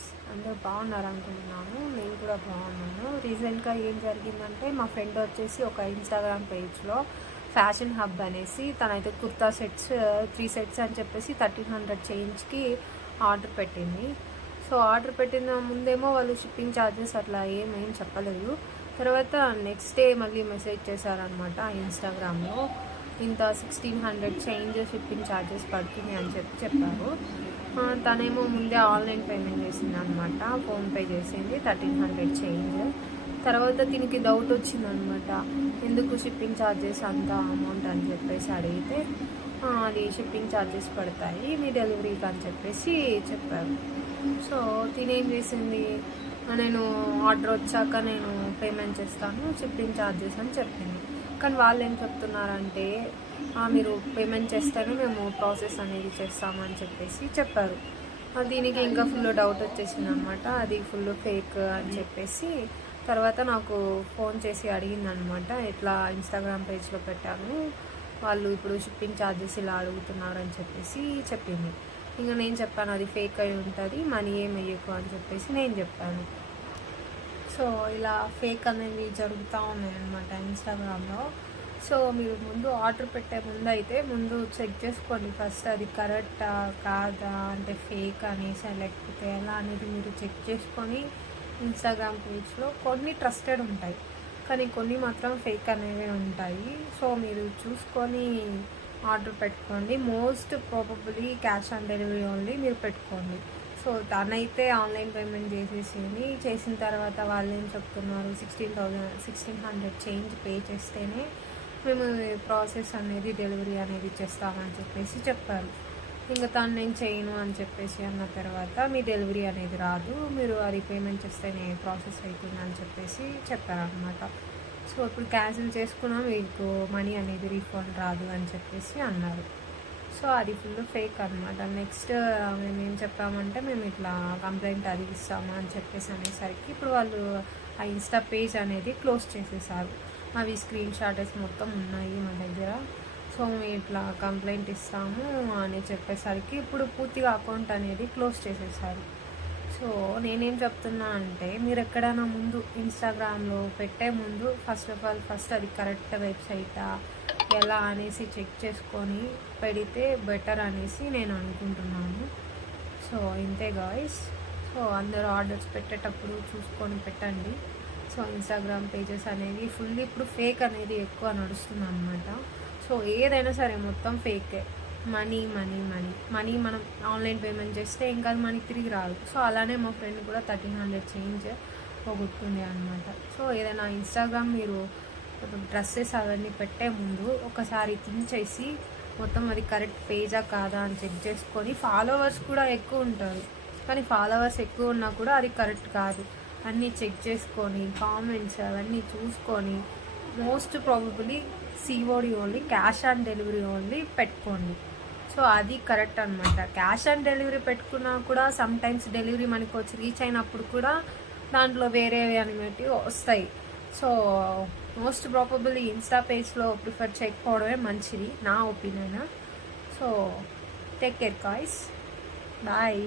Friends, అందరూ బాగున్నారు అనుకుంటున్నాను. నేను కూడా బాగున్నాను. రీసెంట్గా ఏం జరిగిందంటే, మా ఫ్రెండ్ వచ్చేసి ఒక ఇన్స్టాగ్రామ్ పేజ్లో ఫ్యాషన్ హబ్ అనేసి తనైతే కుర్తా సెట్స్ 3 సెట్స్ అని చెప్పేసి 1300 చేంజ్కి ఆర్డర్ పెట్టింది. సో ఆర్డర్ పెట్టిన ముందేమో వాళ్ళు షిప్పింగ్ ఛార్జెస్ అట్లా ఏమేం చెప్పలేదు. తర్వాత నెక్స్ట్ డే మళ్ళీ మెసేజ్ చేశారనమాట ఇన్స్టాగ్రామ్లో. ఇంత 1600 చేంజ్ షిప్పింగ్ ఛార్జెస్ పడుతుంది అని చెప్పారు. తనేమో ముందే ఆన్లైన్ పేమెంట్ చేసింది అనమాట. ఫోన్పే చేసింది 1300 చేంజ్. తర్వాత దీనికి డౌట్ వచ్చిందనమాట, ఎందుకు షిప్పింగ్ ఛార్జెస్ అంత అమౌంట్ అని చెప్పేసి అడిగితే, అది షిప్పింగ్ ఛార్జెస్ పడతాయి మీ డెలివరీకి అని చెప్పేసి చెప్పారు. సో తినేం చేసింది, నేను ఆర్డర్ వచ్చాక నేను పేమెంట్ చేస్తాను షిప్పింగ్ ఛార్జెస్ అని చెప్పింది. కానీ వాళ్ళు ఏం చెప్తున్నారంటే, మీరు పేమెంట్ చేస్తేనే మేము ప్రాసెస్ అనేది చేస్తామని చెప్పేసి చెప్పారు. దీనికి ఇంకా ఫుల్ డౌట్ వచ్చేసింది అనమాట, అది ఫుల్ ఫేక్ అని చెప్పేసి. తర్వాత నాకు ఫోన్ చేసి అడిగిందనమాట, ఇట్లా ఇన్స్టాగ్రామ్ పేజ్లో పెట్టాను, వాళ్ళు ఇప్పుడు షిప్పింగ్ ఛార్జెస్ ఇలా అడుగుతున్నారు అని చెప్పేసి చెప్పింది. ఇంకా నేను చెప్పాను అది ఫేక్ అయి ఉంటుంది, మనీ ఏం వేయకు అని చెప్పేసి నేను చెప్పాను. సో ఇలా ఫేక్ అనేవి జరుగుతూ ఉన్నాయన్నమాట ఇన్స్టాగ్రామ్లో. సో మీరు ముందు ఆర్డర్ పెట్టే ముందు అయితే ముందు చెక్ చేసుకోండి ఫస్ట్, అది కరెక్టా కాదా, అంటే ఫేక్ అనేసి లేకపోతే ఎలా అనేది మీరు చెక్ చేసుకొని. ఇన్స్టాగ్రామ్ పేజ్లో కొన్ని ట్రస్టెడ్ ఉంటాయి, కానీ కొన్ని మాత్రం ఫేక్ అనేవి ఉంటాయి. సో మీరు చూసుకొని ఆర్డర్ పెట్టుకోండి. Most probably cash on delivery only మీరు పెట్టుకోండి. సో తనైతే ఆన్లైన్ పేమెంట్ చేసిన తర్వాత వాళ్ళు ఏం చెప్తున్నారు, 1600 చేంజ్ పే చేస్తేనే మేము ప్రాసెస్ అనేది డెలివరీ అనేది చేస్తామని చెప్పేసి చెప్పారు. ఇంకా తను నేను చేయను అని చెప్పేసి అన్న తర్వాత మీ డెలివరీ అనేది రాదు, మీరు అది పేమెంట్ చేస్తేనే ప్రాసెస్ అవుతుంది అని చెప్పేసి చెప్పారనమాట. సో ఇప్పుడు క్యాన్సిల్ చేసుకున్నా మీకు మనీ అనేది రీఫండ్ రాదు అని చెప్పేసి అన్నారు. సో అది ఫుల్ ఫేక్ అనమాట. నెక్స్ట్ మేము ఏం చెప్పామంటే, మేము ఇట్లా కంప్లైంట్ అది ఇస్తాము అని చెప్పేసి అనేసరికి ఇప్పుడు వాళ్ళు ఆ ఇన్స్టా పేజ్ అనేది క్లోజ్ చేసేసారు. అవి స్క్రీన్ షాట్స్ మొత్తం ఉన్నాయి మా దగ్గర. సో మేము ఇట్లా కంప్లైంట్ ఇస్తాము అని చెప్పేసరికి ఇప్పుడు పూర్తిగా అకౌంట్ అనేది క్లోజ్ చేసేసారు. సో నేనేం చెప్తున్నా అంటే, మీరు ఎక్కడైనా ముందు ఇన్స్టాగ్రామ్లో పెట్టే ముందు ఫస్ట్ ఆఫ్ ఆల్ అది కరెక్ట్ వెబ్సైటా ఎలా అనేసి చెక్ చేసుకొని పెడితే బెటర్ అనేసి నేను అనుకుంటున్నాను. సో ఇంతే గాయ్స్. సో అందరూ ఆర్డర్స్ పెట్టేటప్పుడు చూసుకొని పెట్టండి. సో ఇన్స్టాగ్రామ్ పేజెస్ అనేవి ఫుల్ ఇప్పుడు ఫేక్ అనేది ఎక్కువ నడుస్తుంది అనమాట. సో ఏదైనా సరే మొత్తం ఫేకే. మనీ మనం ఆన్లైన్ పేమెంట్ చేస్తే ఇంకా మనీ తిరిగి రాదు. సో అలానే మా ఫ్రెండ్ కూడా 1300 చేంజ్ పోగొట్టుకుంది అనమాట. సో ఏదైనా ఇన్స్టాగ్రామ్ మీరు డ్రెస్సెస్ అవన్నీ పెట్టే ముందు ఒకసారి థింక్ చేసి మొత్తం అది కరెక్ట్ పేజా కాదా అని చెక్ చేసుకొని. ఫాలోవర్స్ కూడా ఎక్కువ ఉంటారు, కానీ ఫాలోవర్స్ ఎక్కువ ఉన్నా కూడా అది కరెక్ట్ కాదు. అన్నీ చెక్ చేసుకొని కామెంట్స్ అవన్నీ చూసుకొని most probably COD only, cash on delivery only పెట్టుకోండి. సో అది కరెక్ట్ అనమాట. క్యాష్ ఆన్ డెలివరీ పెట్టుకున్నా కూడా సమ్ టైమ్స్ డెలివరీ మనకి వచ్చి రీచ్ అయినప్పుడు కూడా దాంట్లో వేరేవి అనేవి వస్తాయి. సో మోస్ట్ ప్రాబబుల్లీ ఇన్స్టా పేజ్లో ప్రిఫర్ చేయకపోవడమే మంచిది నా opinion. So take care guys, bye.